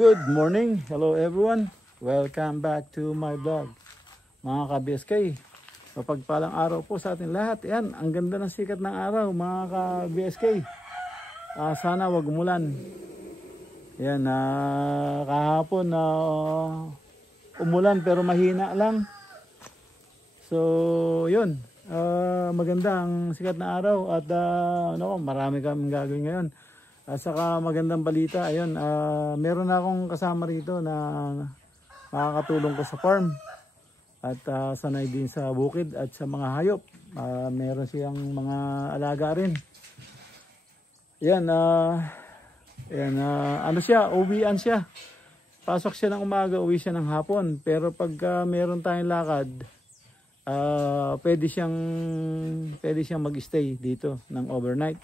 Good morning, hello everyone, welcome back to my vlog mga ka-BSK. Mapagpalang araw po sa atin lahat. Yan, ang ganda ng sikat ng araw mga ka-BSK. Sana wag umulan. Yan, kahapon umulan pero mahina lang. So yun, maganda ang sikat na araw at marami kaming gagawin ngayon. Saka magandang balita, ayun, meron na akong kasama rito na makakatulong ko sa farm at sanay din sa bukid at sa mga hayop. Meron siyang mga alaga rin. Yan, ano siya, uwian siya. Pasok siya ng umaga, uwi siya ng hapon. Pero pag meron tayong lakad, pwede siyang mag-stay dito ng overnight.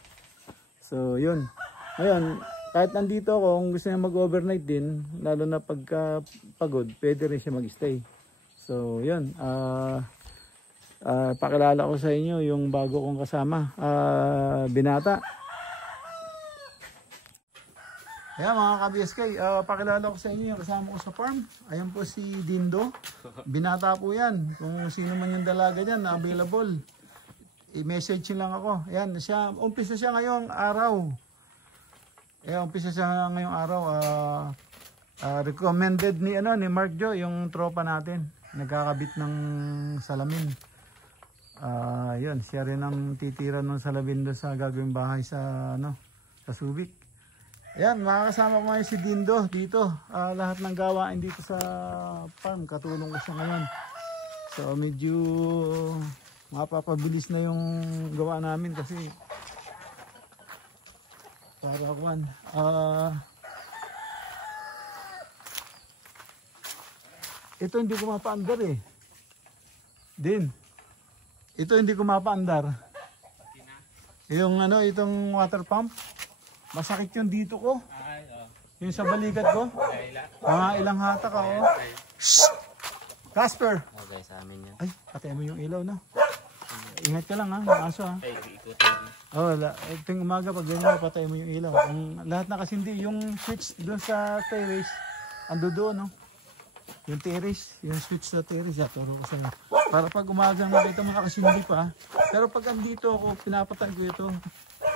So yun. Ngayon, kahit nandito ako, kung gusto niya mag-overnight din, lalo na pagka pagod, pwede rin siya mag-stay. So, yun. Pakilala ko sa inyo yung bago kong kasama, Binata. Ayan mga ka-BSK, pakilala ko sa inyo yung kasama ko sa farm. Ayan po si Dindo. Binata po yan. Kung sino man yung dalaga dyan na available, i-message lang ako. Ayan, umpisa siya ngayong araw. Recommended ni Mark Joe, yung tropa natin, nagkakabit ng salamin. Yun, siya rin ang titira ng salamin doon sa gagawing bahay sa Subic. Ayan, makakasama ko ngayon si Dindo dito. Lahat ng gawain dito sa farm, katulong ko siya ngayon. So medyo mapapabilis na yung gawa namin kasi ito hindi ko mapaandar eh. Ito hindi ko mapaandar. Yung itong water pump, masakit yung dito ko. Yung sa balikat ko. Mga ilang hatak ako. Casper. Okay, sa amin yan. Ay, patay mo yung ilaw na. Ingat ka lang ha, yung aso ha. Ito umaga pag ganyan, patay mo yung ilaw. Lahat nakasindi, yung switch doon sa terrace, ando doon no. Yung terrace, yung switch sa terrace, turo ko sa'yo. Para pag umaga nakita mo nakasindi pa. Pero pag andito ako, pinapatay ko ito.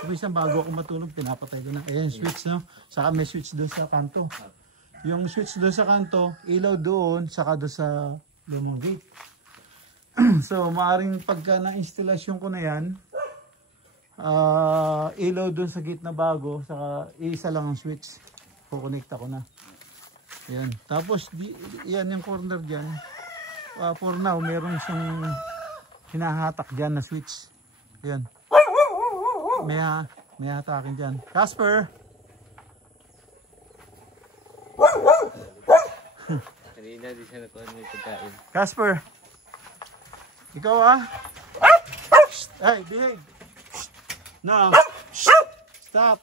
Isang bago ako matulog, pinapatay ko na. Ayan, switch no. Saka may switch doon sa kanto. Yung switch doon sa kanto, ilaw doon, saka doon sa lumang gate. So, maaring pagka na-instalasyon ko na yan, ilaw dun sa gate na bago, saka isa lang ang switch, kukonekta ko na. Ayan. Tapos, yan yung corner dyan. For now, meron siyang hinahatak dyan na switch. Ayan. May hatakin dyan. Casper! Kanina di siya nakuha ng pagkain. Casper! Ikaw Hey, behave! No! Stop! Stop!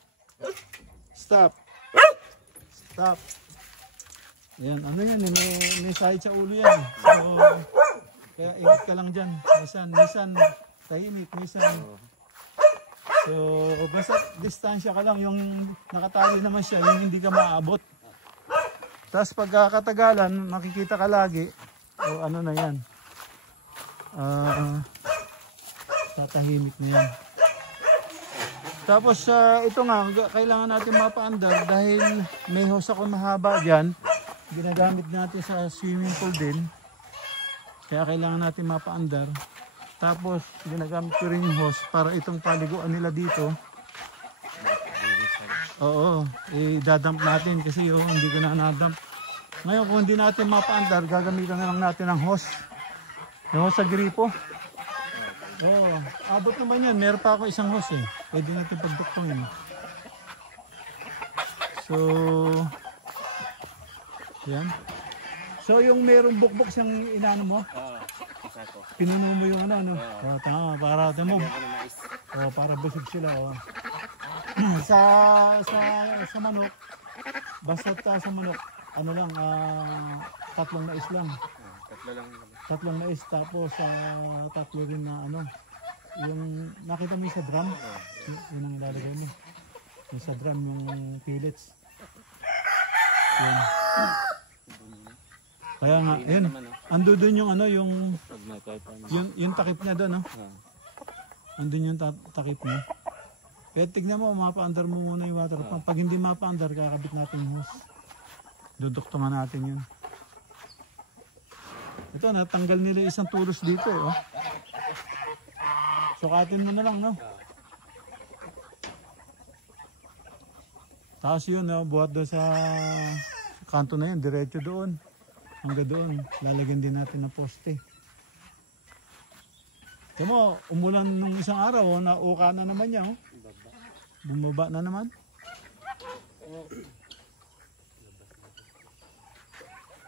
Stop! Ayan, ano yan eh, may sahid sa ulo yan. So, kaya ingat ka lang dyan. Minsan tahimik, minsan. So, basta distansya ka lang. Yung nakatali naman siya, yung hindi ka maaabot. Tapos pagkakatagalan, makikita ka lagi, o ano na yan, tatahimik na yan. Tapos ito nga, kailangan natin mapaandar dahil may hose ako mahaba dyan. Ginagamit natin sa swimming pool din. Kaya kailangan natin mapaandar. Tapos ginagamit ko rin yung hose para itong paliguan nila dito. Oo, idadump natin kasi yung hindi ko na nadump. Ngayon kung hindi natin mapaandar, gagamitan na lang natin ng hose. Yung hose sa gripo. Oo, abot naman yan. Meron pa ako isang hose eh. Pwede natin pagduktungin. So, yan. So yung merong bukbok siyang inano mo? Oo, ako. Pinuno mo yung ano? Tama, para ate mo. Ako na mais. Para busog sila. sa manok, basta sa manok, ano lang, 3 mais lang. Tatlo lang. 3 mais, tapos 3 rin na ano. Yung nakita mo yung sa drum, yun ang ilalagay mo. Yung sa drum, yung pellets. Yun. Kaya nga, yun. Ando dun yung ano, yung takip niya doon, no? Andun yung takip niya. Kaya tignan mo, mapaandar mo muna yung water pump. Pag hindi mapaandar, kakabit natin yung hose. Duduktungan natin yun. Ito, natanggal nila isang tulos dito, eh, oh. Sukatin mo na lang, no? Tapos yun, no? Buhat doon sa kanto na yun, diretso doon. Hanggang doon, lalagyan din natin ng poste. Kaya mo, umulan nung isang araw, oh, nauka na naman niya, oh. Bumaba na naman.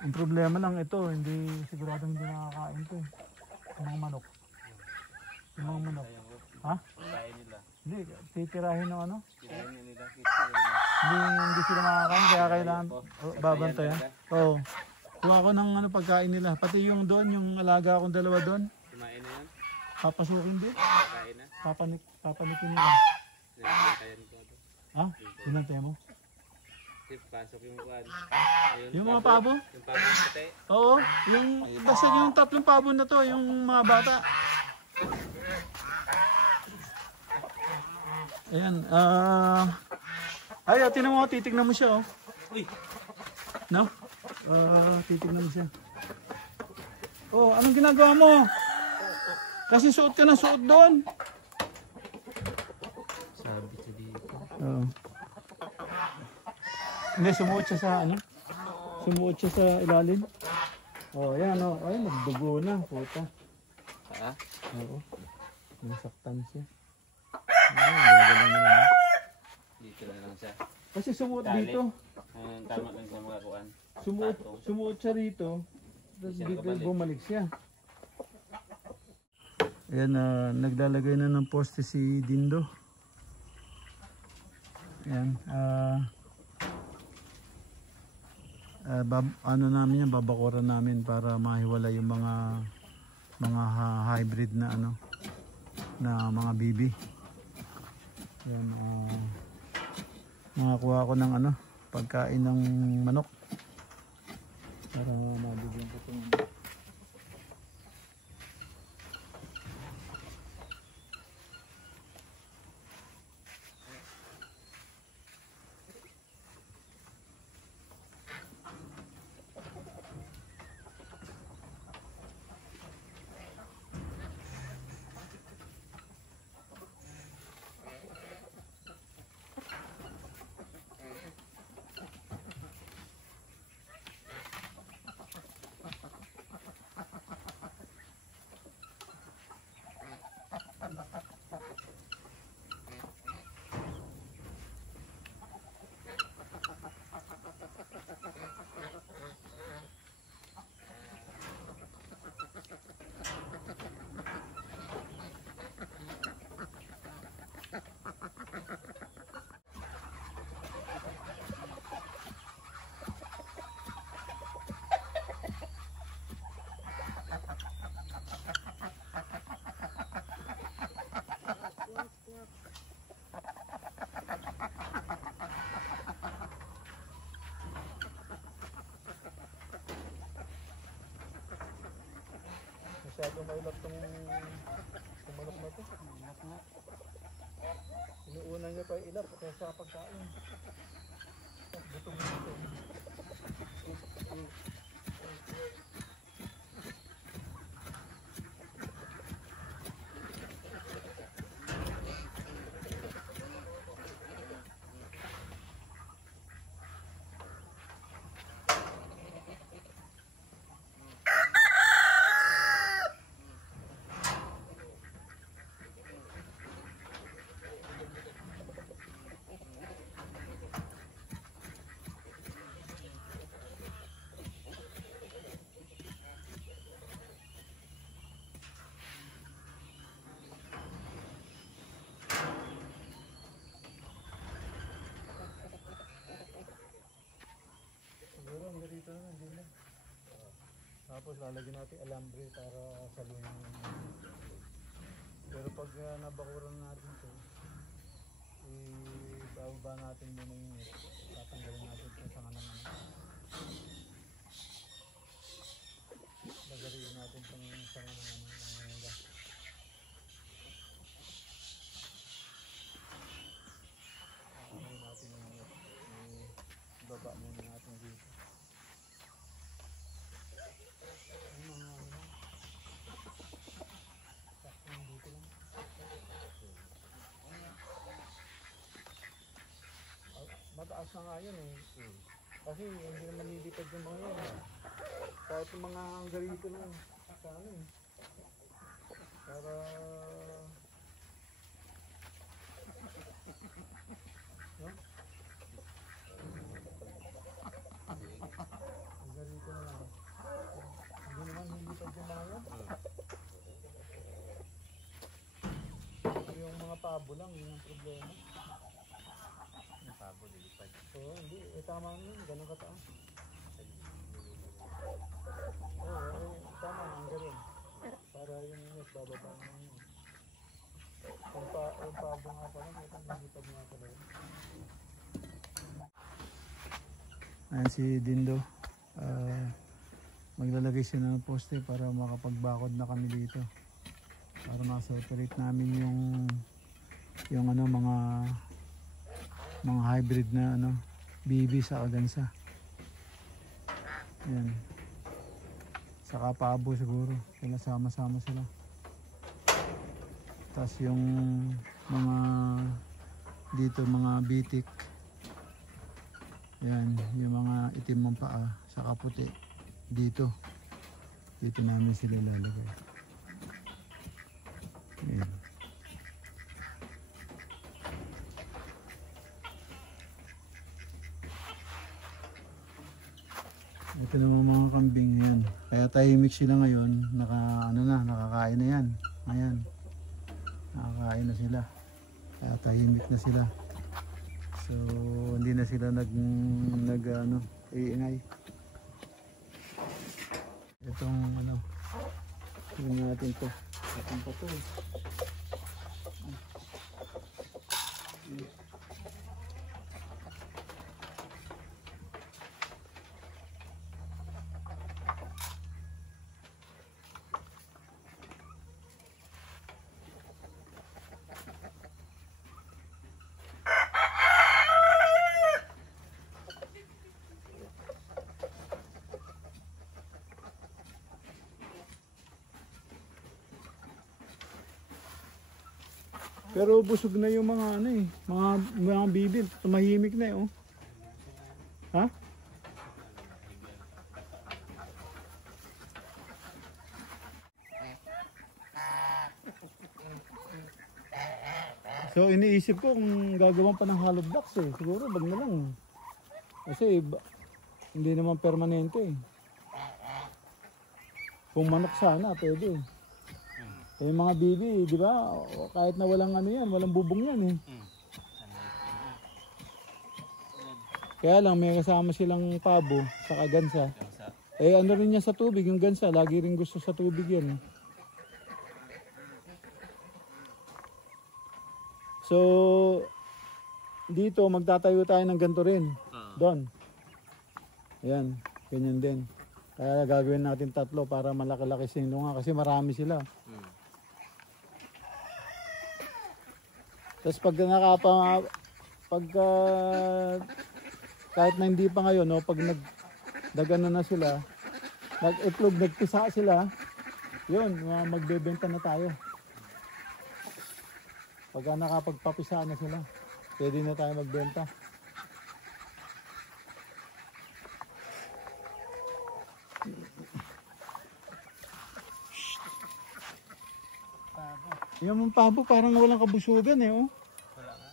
Ang problema lang ito, hindi siguradong hindi nakakain ito, eh. Mga manok. Yung mga manok. Ha? Kain nila. Hindi, titirahin ng ano? Kirahin nila. Hindi sila makakain, kaya kailangan babantayan. Oo. Kuha ako ng ano, pagkain nila. Pati yung doon, yung alaga akong 2 doon. Kumain na yan? Papasukin din. Kain na? Papanikin nila. Pinantayan ko. Ha? Pinantayan mo? Pasok yung kuwan. Yung mga pabo? Yung pabo yung puti. Oo. Basta yung 3 pabo na to, yung mga bata. Ayan. Ay, tinan mo, titignan mo siya, oh. Uy! No? Titignan mo siya. Oh, anong ginagawa mo? Kasi suot ka ng suot doon. Sabi sa dito. Oo. Hindi, sumuot siya sa ano? Sumuot siya sa ilalim. Oh, yan, oh. Ay, nagdugo na. Puta. Ha? Oo. Nasaktan siya. Ay, gagaling na naman. Dito na lang siya. Kasi sumuot Dali. dito. Tama lang sa mga kuwan. Sumuot siya rito. Tapos dito bumalik siya. Ayan, naglalagay na ng poste si Dindo. Ayan, ano namin yan, babakuran namin para mahiwala yung mga hybrid na ano, na mga bibi. Ayan, makakuha ko ng ano, pagkain ng manok para mabigyan ko ito. Masyadong mailap tong manok na to. Inuuna niya pa ilap kaysa pagkain. Gutom na ito. Siguro ang ganito naman, hindi na. Tapos lalagyan natin alambre para saluhin. Pero pag nabakuran natin ito, ibababa natin muna yung net. Tatanggalin natin ito sa kanang ano. Lagariin natin itong sa kanang ano. Natin yung net. Ibaba muna natin dito. Mataas na nga yun eh. Kasi hindi naman nilipad yung mga yun. Kahit yung mga garito na yun. Sa ano eh. Para... No? Ang garito na lang. Hindi naman nilipad yung mga yun. Yung mga pabo lang, yun ang problema. Pabo, lilipad. Oo, hindi. Tama yun. Ganun kataas. Oo, tama. Ang ganun. Para yung bababa naman yun. Yung pabo nga pala, yung nilipad nga pala yun. Ayan si Dindo. Maglalagay siya ng poste para makapagbakod na kami dito. Para ma-separate namin yung ano, mga hybrid na ano, bibi sa agansa. Yan. Saka pabo siguro. Sila sama-sama sila. Tapos yung mga dito mga bitik. Yan, yung mga itim mong paa saka puti dito. Dito namin sila lalagay. Yan. Ito naman mga kambing yan. Kaya tahimik sila ngayon. Nakakain na yan. Ayan. Nakakain na sila. Kaya tahimik na sila. So hindi na sila iingay. Itong tingnan natin to. Itong pa to. Pero busog na yung mga mga bibil, tumahimik na oh. Ha? So iniisip ko kung gagawin pa ng hollow blocks eh. Siguro wag na lang. Kasi hindi naman permanente eh. Kung manok sana pwede. Yung mga bibi, di ba? Kahit na walang walang bubong yan eh. Kaya lang may kasama silang pabo sa gansa. Eh ano rin niya sa tubig, yung gansa, lagi rin gusto sa tubig yan. So dito magtatayo tayo ng ganito rin. Doon. Ayan, ganyan din. Kaya gagawin natin 3 para malaki-laki sinunga kasi marami sila. Tapos pagka kahit na hindi pa ngayon, no, pag nagdagana na sila, nag-itlog, nagpisa sila, yun, magbebenta na tayo. Pagka nakapagpapisa na sila, pwede na tayo magbenta. Yung mga pabo parang walang kabusugan eh, oh. Wala nga.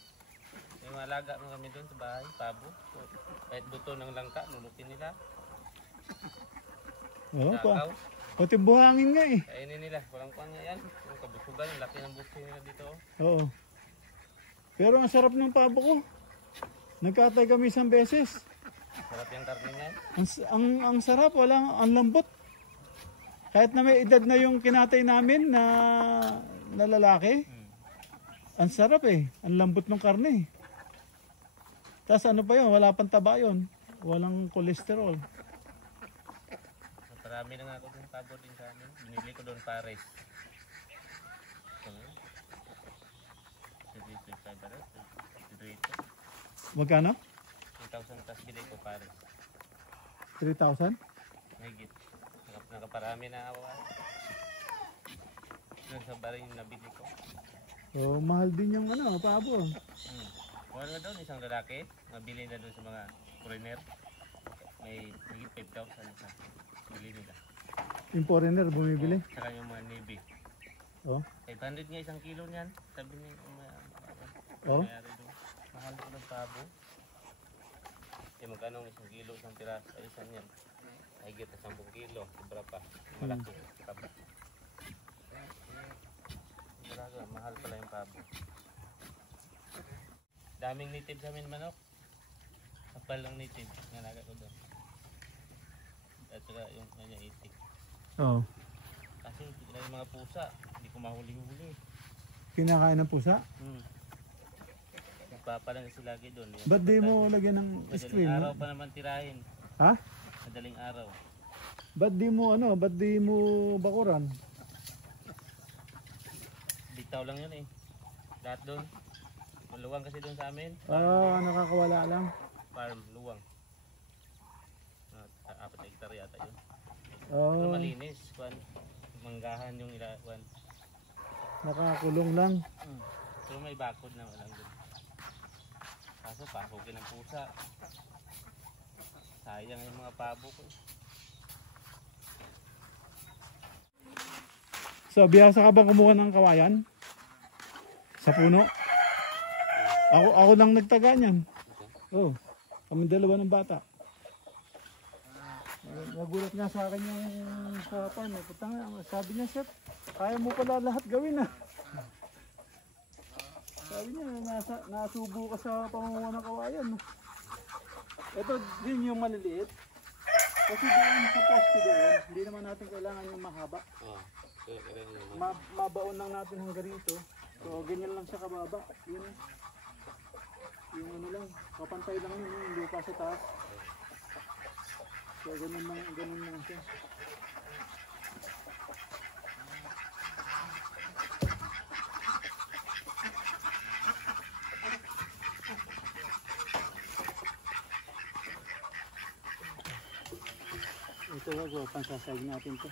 May mga alaga mo kami doon sa bahay, pabo. So, kahit buto ng langka, lulutin nila. Oo pa. Sakaw, Pati buhangin nga eh. kainin nila. Walang kuhan nga yan. Yung kabusugan, yung laki ng buto nila dito. Oo. Pero ang sarap ng pabo ko. Nagkatay kami isang beses. Sarap yung karne niyan. Ang sarap, ang lambot. Kahit na may edad na yung kinatay namin na lalaki. Ang sarap eh. Ang lambot ng karne. Tapos ano pa yun, wala pang taba yun. Walang kolesterol. Marami na nga ako yung pabo din sa amin. Binili ko doon pares. Dito. Magkano? 3,000 tas bili ko pares. 3,000? Higit. Nakaparami na ako. Doon sa bar yung nabili ko. Oh, mahal din yung pabo. Wala na doon isang lalaki. Mabili na doon sa mga foreigner. May higit 5,000 isa. Bili nila. Yung foreigner bumibili? Saka yung mga navy. Oh. 500 nga isang kilo niyan. Sabi niya Oh. mayari doon. Mahal ko ng pabo. Magkano isang kilo, isang piraso, ay isang yan. Higit na 10 kilo. Sobra pa. Malaki. Pabo. Talaga, mahal pala yung pabo. Daming native sa amin manok. Kapal lang native. Nalaga ko doon. At saka yung kanya 80. Oo. Kasi yung mga pusa, hindi ko mahuli-huli. Kinakain ng pusa? Nagpapalan sila lagi doon. Ba't di mo lagyan ng stream? Madaling araw pa naman tirahin. Ha? Madaling araw. Ba't di mo bakuran? Bitaw lang yun eh. Lahat doon. Maluwang kasi doon sa amin. Nakakawala lang. Farm, luwang. 4 na hektarya yata yun. Oh, Pero malinis. Manggahan yung ilawan. nakakulong lang. Pero may bakod na walang doon. Kaso pahukin ng pusa. Sayang yung mga pabo ko. So, biyasa ka bang kumuha ng kawayan? Sa puno? Ako lang nagtaga niyan. Oh, kami dalawa ng bata. Nagulat nga sa akin yung kapan. Sabi niya, Chef, kaya mo pala lahat gawin ah. Sabi niya, nasubo ka sa pangunguha ng kawayan. Ito din yung maliliit. Kasi doon sa poste doon, hindi naman natin kailangan yung mahaba. Mabaon lang natin hanggang rito. So ganyan lang siya kababa. Yun. Yung ano lang, kapantay lang yun, yung lupa sa taas. So ganun lang siya. Ito ako, pansasayag natin ito.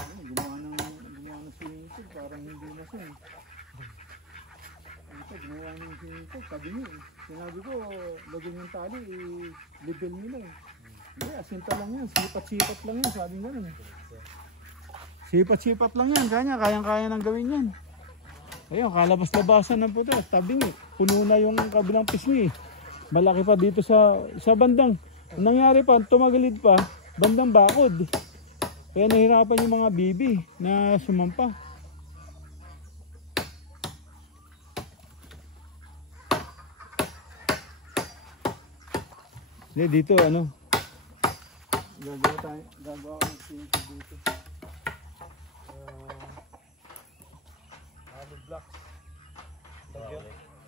Gumawa ng swimming pool, parang hindi na siya eh. Gumawa ng swimming pool, sabi niya eh. Sinabi ko, lagyan yung tali, level nila eh. Hindi, asinta lang yan, sipat-sipat lang yan, sabi nga nun eh. Sipat-sipat lang yan, kayang-kaya nang gawin yan. Ayun, kalabas-labasan ng puto, tabing eh. Puno na yung kabilang pisngi eh. Malaki pa dito sa bandang. Ang nangyari pa, tumagilid pa, bandang bakod. Kaya nahirapan yung mga bibi na sumampa. Hindi, dito ano. Gagawa ko ng sink dito. Hollow blocks. Lagyan.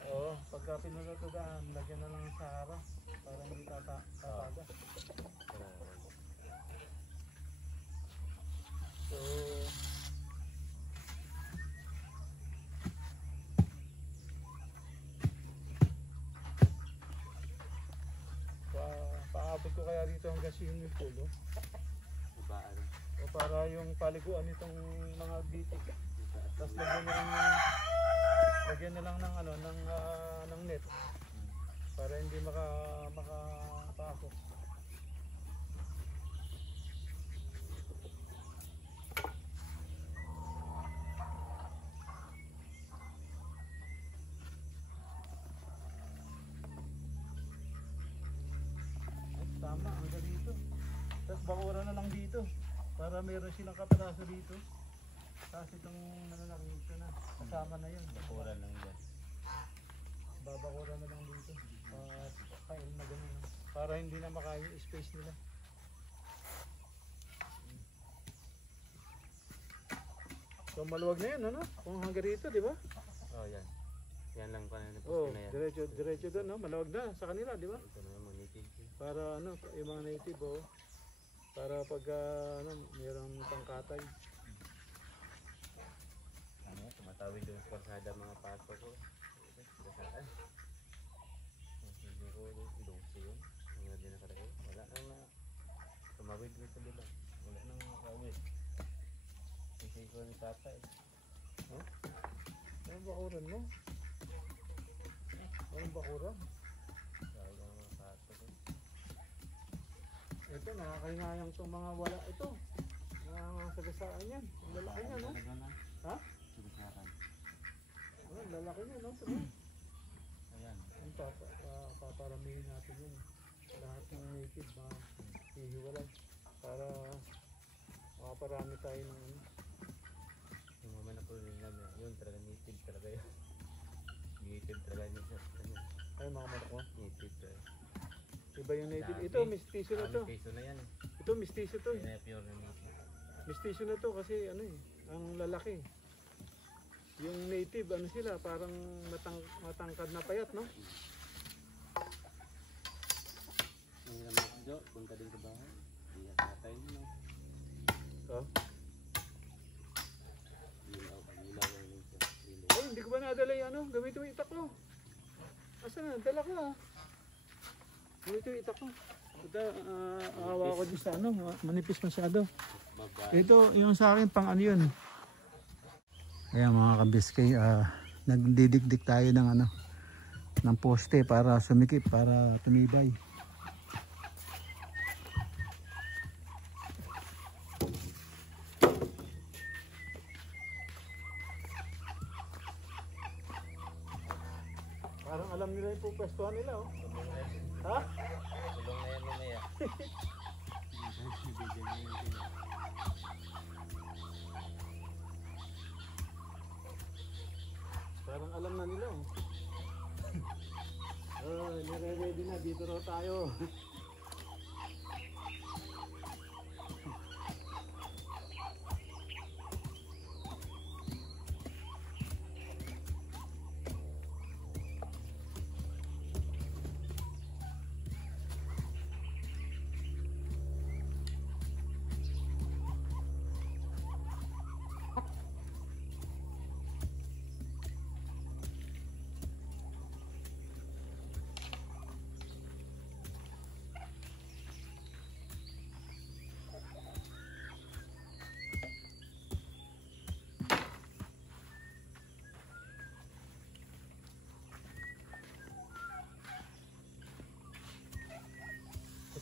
Oo, pagka pinagkatadaan, lagyan na lang sa harap para hindi tataga. So, paabot ko kaya dito hanggang swimming pool, no? O para yung paliguan nitong mga bitik. Tapos lagyan na lang ng ano ng net para hindi makapasok. Tama, hanggang dito. Tapos bakura na lang dito para meron silang kapiraso dito. Tapos itong nananakita na, kasama na yun. Bakura lang yan. Babakura na lang dito. Kain na ganun. Para hindi na makain yung space nila. So maluwag na yan, ano? Kung hanggang dito, di ba? Oh, yan. Yan lang pa na Oo, na yan. diretso doon, no? Maluwag na sa kanila, di ba? Ito na yung mga native. Para ano, yung mga native, oh. Para pag mayroong pangkatay. Ano, tumatawid yung korsada mga paso ko. Dasaan. Hindi ko ilungsi yun. Mga din nakalagay. Wala nang tumawid mo sa dila. Wala nang nakawid. Kasi ko ni tatay. Huh? Anong bakuran mo? Anong bakuran? Dahil ng mga paso ko. Ito, nakakahinayang itong mga wala. Ito, mga sagasaan yan. Ang lalaki niya, no? Ha? Subusaran. Ang lalaki niya, no? Sabi? Ayan. Ang paparamihin natin yun. Lahat ng native, hihiwalay. Para makaparami tayo ng ano. Yung mga na po yun talaga native talaga yun. Native talaga yun sa ano. Ay, mga manok mo. Native talaga. Iba yung native. Dami. Ito, mistiso na to. Piso na yan. Ito, mistiso to. Yan na pure na native. Mistiso na to kasi ano eh, ang lalaki. Yung native, ano sila, parang matangkad na payat, no? Ang naman Jo, punta din sa bahay. Iyak natin mo. Oh. Ilaw yung siya. Ay, hindi ko ba nadala yung ano? Gamit yung itak ko. Asa na? Dala ko ah. Gamit yung itak ko. Awa ko din sa ano, manipis masyado. Ito, yung sa akin, pang ano yun. Kaya mga kabiskay, nagdidikdik tayo ng ano, ng poste para sumikip, para tumibay. Parang alam nila yung pupwestuhan nila, oh. Ha? Tulong na yan mamaya. Parang alam na nila, oh. Nire-ready na, dito raw tayo.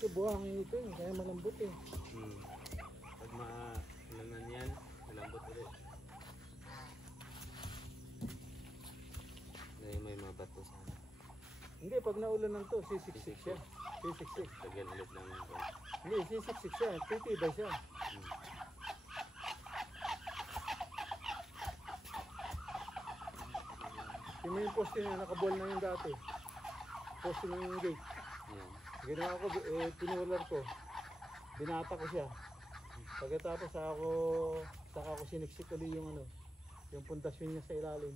Ito buhangin ito eh, kaya malambot eh. Pag maalangan yan, malambot ulit. Ngayon may mga bato sana. Hindi, pag naulan ng to, sisiksik siya. Sisiksik. Lagyan ulit ng Hindi, sisiksik siya. Titibay siya. Yung may poste na nakabuwal na yung dati. Poste na yung gate. yan. Ginawa ko, pinular ko. Binata ko siya. Pagkatapos saka ako siniksik ulit yung ano, yung pundasyon niya sa ilalim.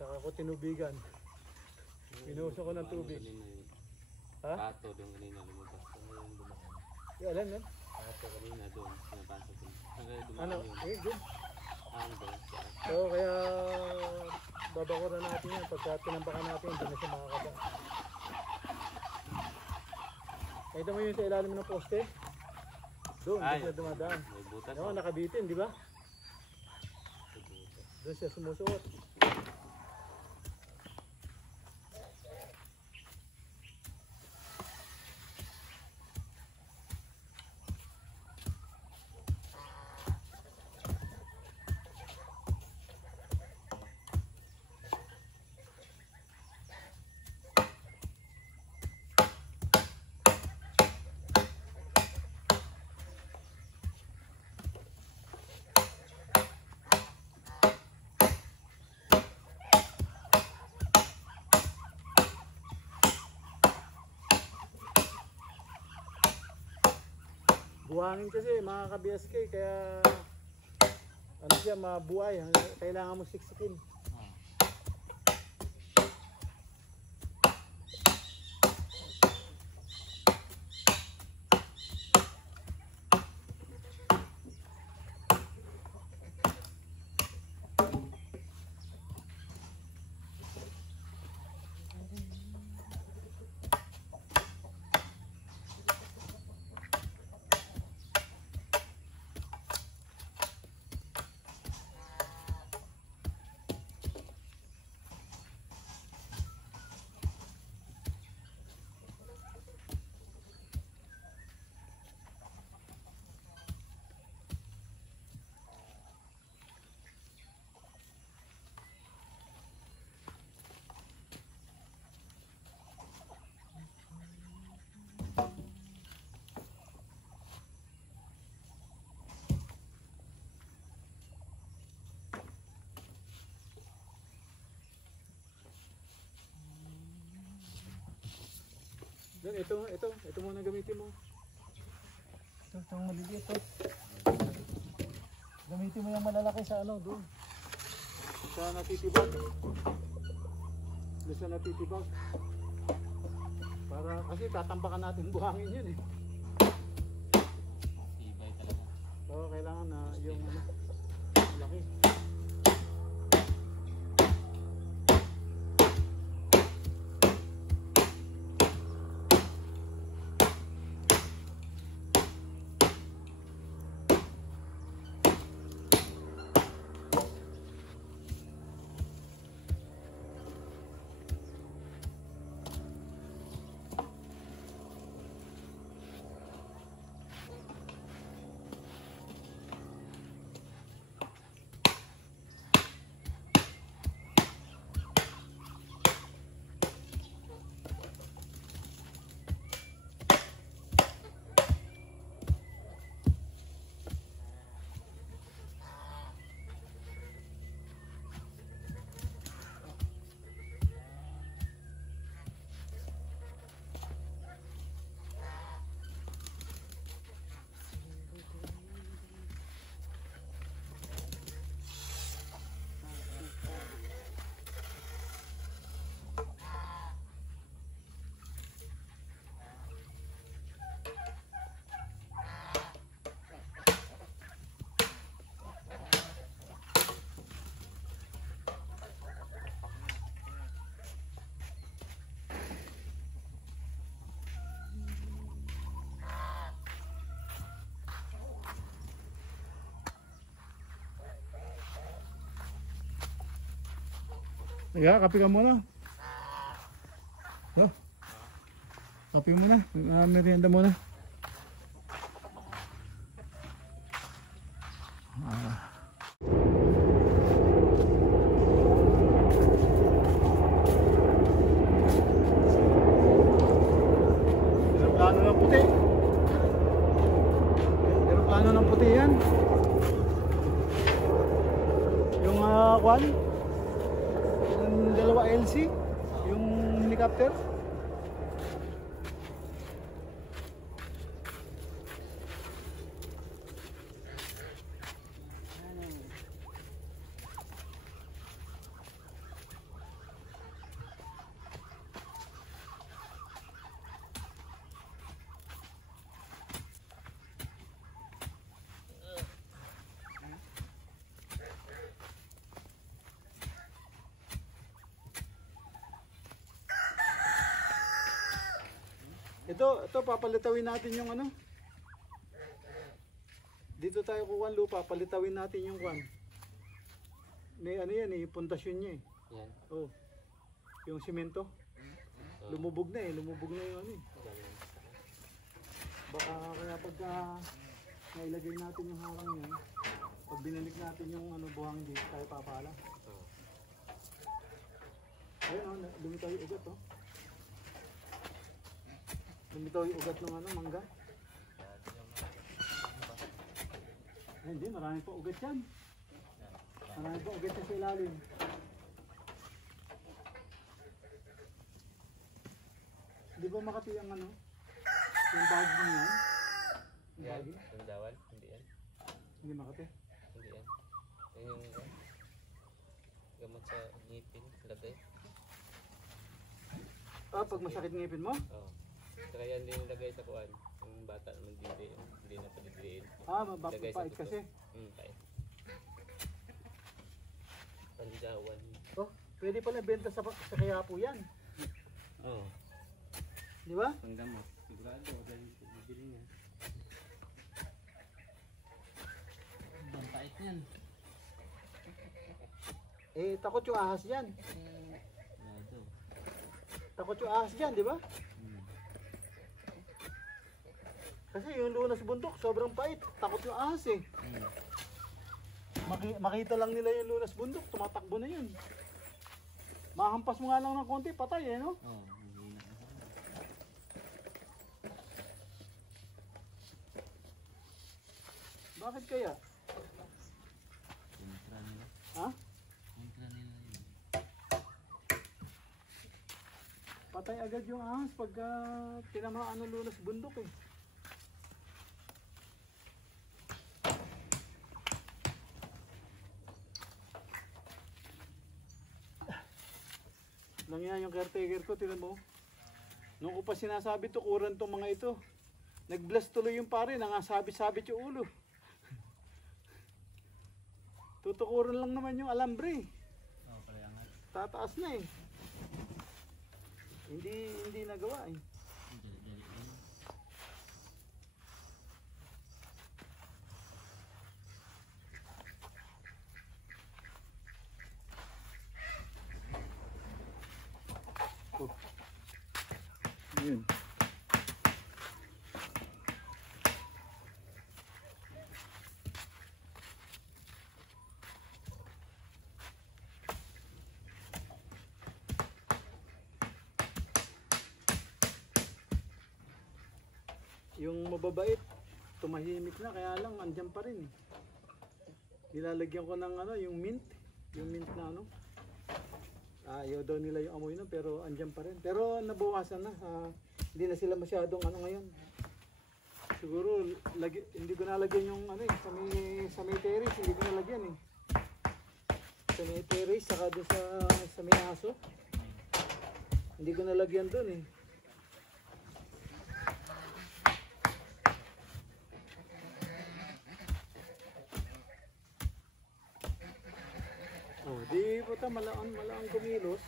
Saka ako tinubigan. Pinuso ko ng tubig. Ha? Pato doon kanina lumabas. Ano yung dumaan? Alam yan. Pato kanina doon. Pinapasok ko. Hanggang dumaan Ano? yun. Good. Ano ba? So kaya babakuran natin yan. Pagka tinambakan natin, hindi na siya makakaba. Nakita mo yun sa ilalim ng poste? Doon siya dumadaan. May butas. Ano, nakabitin, di ba? May butas. Doon siya sumusuot. Buhangin kasi mga ka-BSK, kaya ano siya, mabuhay. Kailangan mo siksikin. Doon, ito muna gamitin mo. Itong maliliit to. Gamitin mo yung malalaki sa ano, doon. Sa natitibag. Doon sa natitibag. Para, kasi tatambakan natin buhangin yun eh. Tibay talaga. Oo, kailangan na yung ano, laki. Kaya, kape ka muna. No? Kape muna. Merienda muna. Aeroplano ng puti. Aeroplano ng puti yan. Yung kwan. Yung dalawa LC. Yung helicopter. Ito papalitawin natin yung ano. Dito tayo kukuha lupa, palitawin natin yung kwan. May ano yan eh, pundasyon niya eh. Yan. Oh. Yung simento. Lumubog na yung ano eh. Baka kaya pagka nailagay natin yung harang niyan, pag binalik natin yung ano buhangin dito tayo papala. Ayun oh, lumitaw yung ugat oh. Lumitaw yung ugat ng ano, mangga. Ay, hindi, marami pa ugat yan. Marami pa ugat yan sa ilalim. Di ba Makati ang ano? Yung bagay mo yan? Yung Yan. bagay? Yung dawal. Hindi yan. Hindi Makati. Hindi yan. Yan yung gamot sa ngipin. Lagay. Ah, pag masakit ngipin mo? Oo. Saka yan din lagay sa kuwan. Yung bata naman hindi na palidriin. Ah, Lagay sa mabapait buto. kasi. Pait. Panjawan. Oh, pwede pala benta sa Quiapo yan. Oo. Di ba? Panggamot. Sigurado. Dahil bibili niya. Ang pait yan. Eh, takot yung ahas yan. Ito. Takot yung ahas yan, di ba? Kasi yung lunas bundok, sobrang pait. Takot yung ahas eh. Makita lang nila yung lunas bundok, tumatakbo na yun. Mahampas mo nga lang ng konti, patay eh, no? Oo. Bakit kaya? Kontra nila. Ha? Kontra nila yun. Patay agad yung ahas pagka tinamaan ng lunas bundok eh. Lang yan yung caretaker ko, tinan mo. Nung ko pa sinasabi tukuran tong mga ito. Nag-bless tuloy yung pare, nangasabit-sabit yung ulo. Tutukuran lang naman yung alambre. Oo, pala angat. Tataas na eh. Hindi nagawa eh. Dali-dali lang. Oh. Yun. Yung mababait, tumahimik na, kaya lang andyan pa rin eh. Nilalagyan ko ng ano, yung mint na ano. Ayaw daw nila yung amoy na, pero andyan pa rin. Pero nabawasan na, hindi na sila masyadong ano ngayon. Siguro hindi ko nalagyan yung ano eh, sa may terrace, hindi ko nalagyan eh. Sa may terrace, saka doon sa may aso. Hindi ko nalagyan doon eh. Oh, di puta malaang kumilos.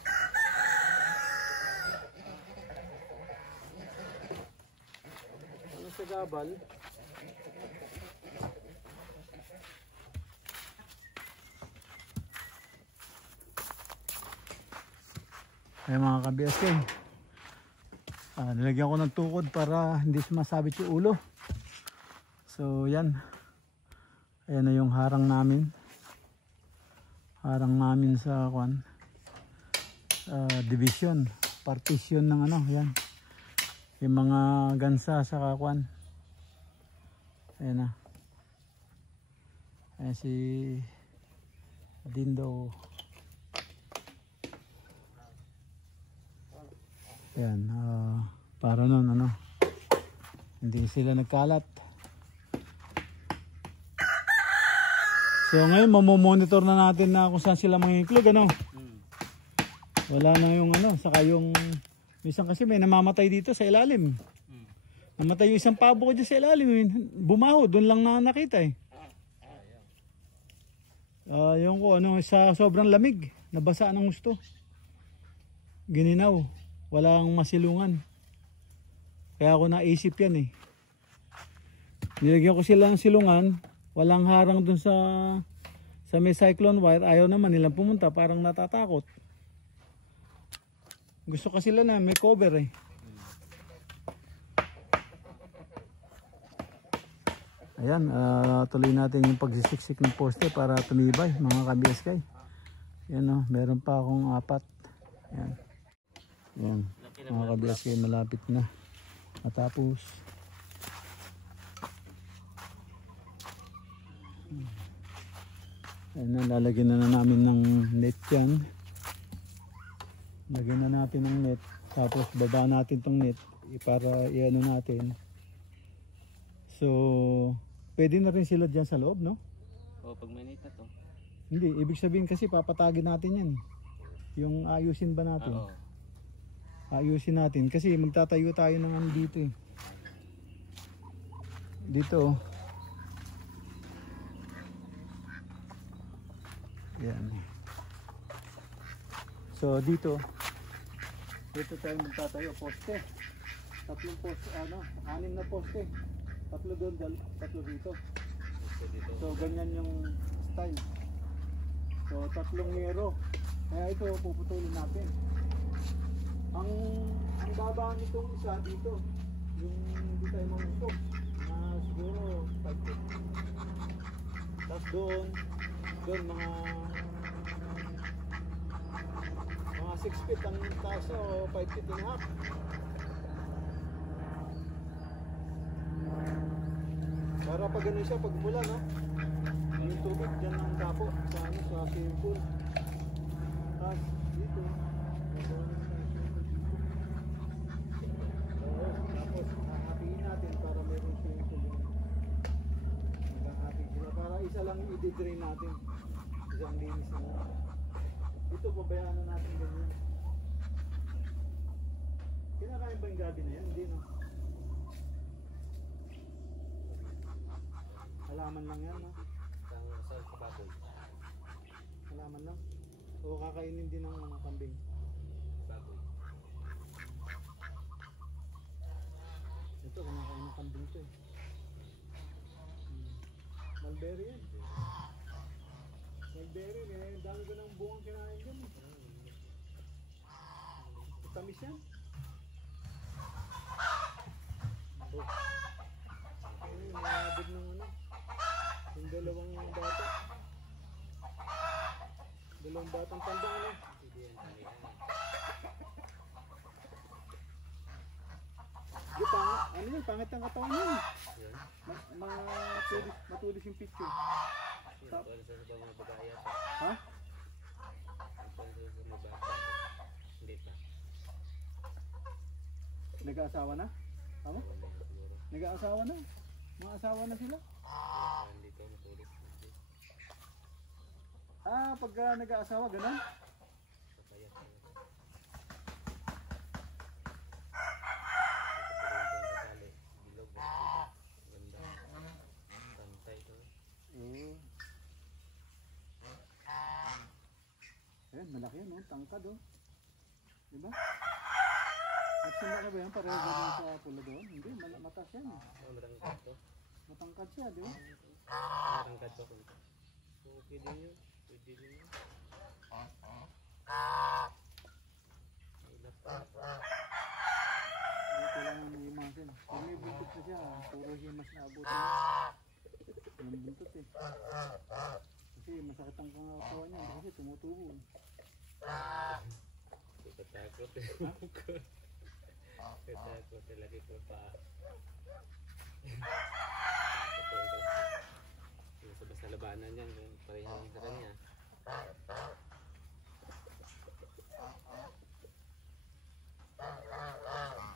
Ano sa gabal? Ay mga ka-BSK, nilagyan ko ng tukod para hindi sumasabit yung ulo. So yan, ayan na yung harang namin. Harang namin sa division, partition ng ano, yan. Yung mga gansa sa kwan. Ayan na. Ayan si Dindo. Ayan, para nun ano, hindi sila nagkalat. So ngayon mamomonitor na natin na kung saan sila mangingiklog, ano. Wala na yung ano, saka yung minsan kasi may namamatay dito sa ilalim. Namatay yung isang pabo ko dyan sa ilalim, bumaho, doon lang na nakita eh. Yung ko ano, sa sobrang lamig, nabasa ng gusto. Gininaw, walang masilungan. Kaya ako naisip yan eh. Nilagyan ko sila ng silungan, walang harang dun sa may cyclone wire. Ayaw naman nilang pumunta, parang natatakot. Gusto kasi sila na may cover eh. Ayan, tuloy natin yung pagsisiksik ng poste para tumibay mga ka-BSK. Yan o, meron pa akong 4. Ayan. Ayan, mga ka-BSK, malapit na matapos. Ayan na, lalagyan na namin ng net yan. Lagyan na natin ng net. Tapos baba natin tong net para i-ano natin. So, pwede na rin sila dyan sa loob, no? O, pag may net na to. Hindi, ibig sabihin kasi papatagin natin yan. Yung ayusin ba natin? Oo. Ayusin natin kasi magtatayo tayo ng ano dito eh. Dito. Yan. So dito tayo magtatayo, poste. 3 poste, 6 na poste. 3 doon, 3 dito. So ganyan yung style. So 3 mero. Kaya ito puputulin natin. Ang baba nitong isa dito, yung hindi tayo mangusok na siguro 5 feet. Tapos doon mga 6 feet ang taas o 5 feet and a half. Para pag ganun siya, pag mula, no? Yung tubig dyan ng dapo sa swimming pool. Tapos dito tapos hahatiin natin para meron swimming pool. Maghahatiin sila para isa lang i-drain natin. Isang linis na lang. Ito pabayaan na natin ganyan. Kinakain ba yung gabi na yan? Hindi, no? Halaman lang yan, no? Sa baboy. Halaman lang? O kakainin din ng mga kambing? Baboy. Ito, kumakain ng kambing ito eh. Mulberry yan. Mulberry, eh. Dami ko ng bungang kinain dyan eh. Tamis yan. Ayun, nabod ng ano. Yung dalawang bata. Dalawang batang tanda ano. Yung ano yun, pangit ang katawan yun. Matulis yung picture. Sa mga babae yata. Ha? Hindi pa. Nag-aasawa na? Tama? Nag-aasawa na? Mga asawa na sila? Dito matulis. Pagka nag-aasawa, gano'n? Ayan, malaki yan, no? Tangkad, oh. Diba? Nagsimba ka ba yan? Pareho ba din sa pula doon? Hindi, matas yan, eh. Matangkad to. Matangkad siya, di ba? Matangkad to. So, okay din yun. Pwede din yun. Kailangan may imasin. Pag may buntot na siya, puro himas na abutin niya. Yung buntot eh. Kasi masakit ang katawan niya kasi tumutubo. Katakot eh. Katakot talaga ko pa. Basta labanan yan. Parehang sa kanya.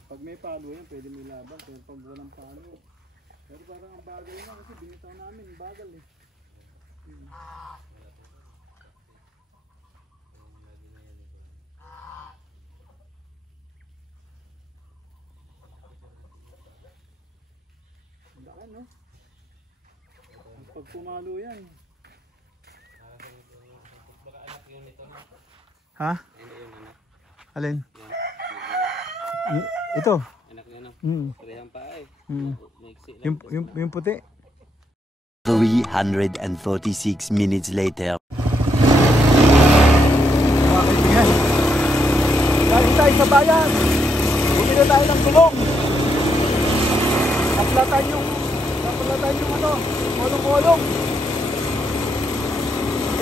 Pag may palo yan, pwede may laban. Pero pag walang palo, pero parang ang bagal na kasi binitaw namin, bagal eh. Ang laki, no? Pag pumalo yan. Baka anak yun ito. Ha? Ano yun anak? Alin? Yan. Ito? Anak yun. Parehang paa eh. Maiksi lang. Yung puti. 346 minutes later. Mga kaibigan, galing tayo sa bayan, bumili tayo ng gulong. Naplatan yung ano, kolong-kolong.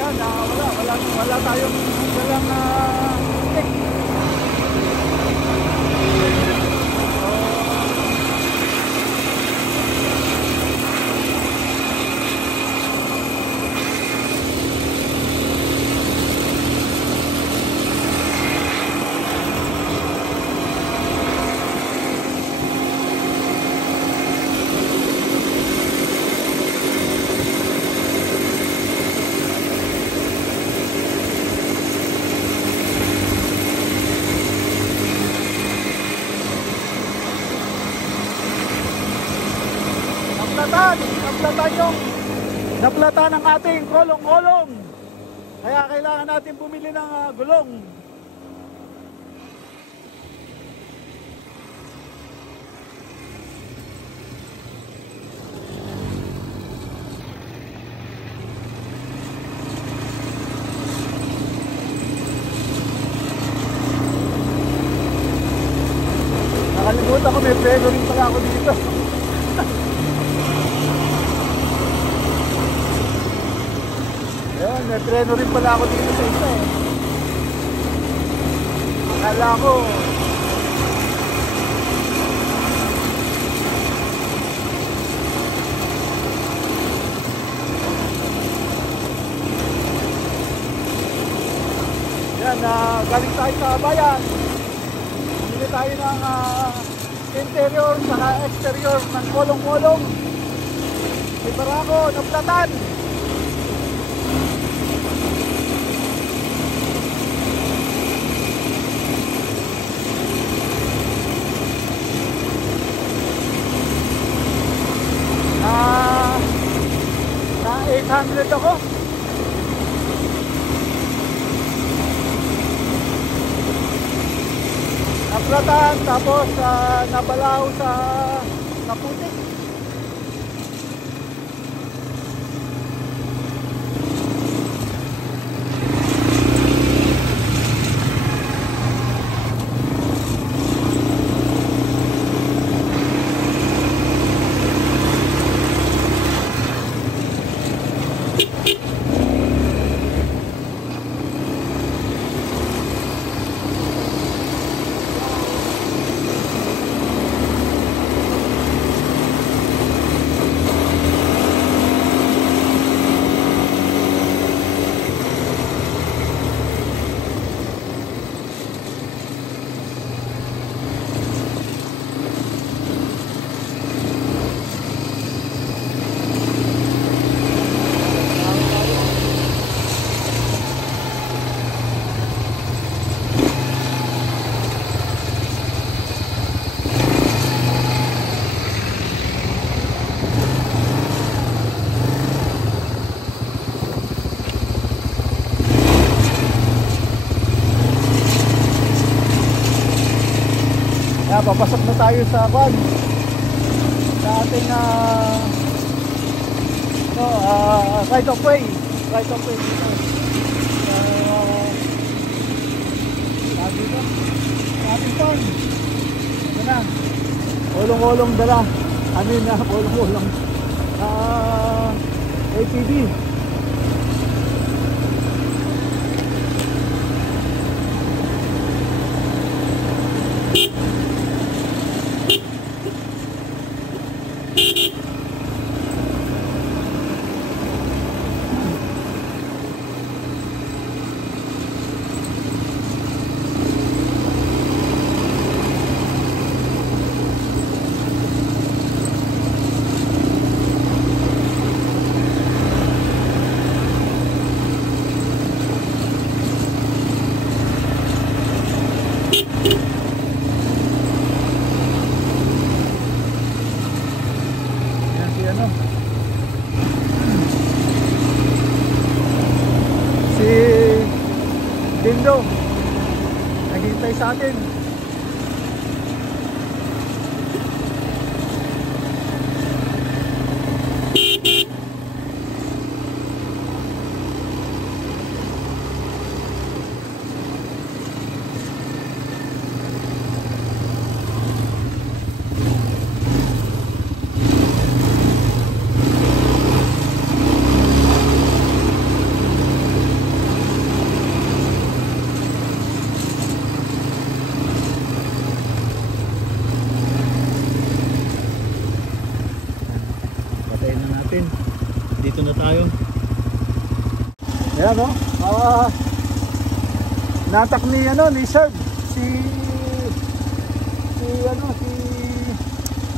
Yan, wala tayong walang stick. Naplatan ang ating kolong-kolong. Kaya kailangan natin bumili ng gulong. Nakalimutan ko, may preno rin pala ako dito. Ayan, may preno rin pala ako dito sa isa eh. Akala ko yan, galing tayo sa bayan. Bumili tayo ng interior sa exterior ng kolong-kolong. May barako, naplatan. Na 800 ako. Naplatan, tapos nabalaw sa naputik. Papasok na tayo sa van sa ating right of way dito dito ating farm. Ito na, kolong-kolong dala, kolong-kolong ATV. Dindo naghihintay sa atin. Ayan o. Natak ni Sir. Si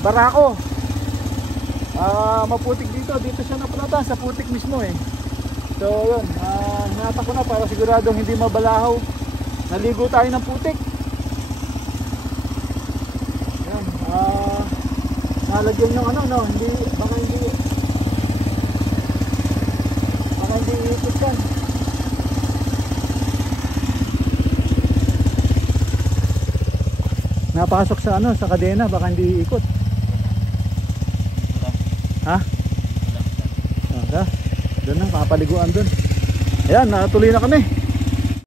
Barako. Maputik dito. Dito siya napalatan sa putik mismo eh. So yun, natak ko na para siguradong hindi mabalahaw. Naligo tayo ng putik. Ayan, nalagyan yung baka hindi iikot yan. Napasok sa sa kadena, baka hindi iikot. Ha? Doon na, kapaliguan doon. Ayan, natuloy na kami.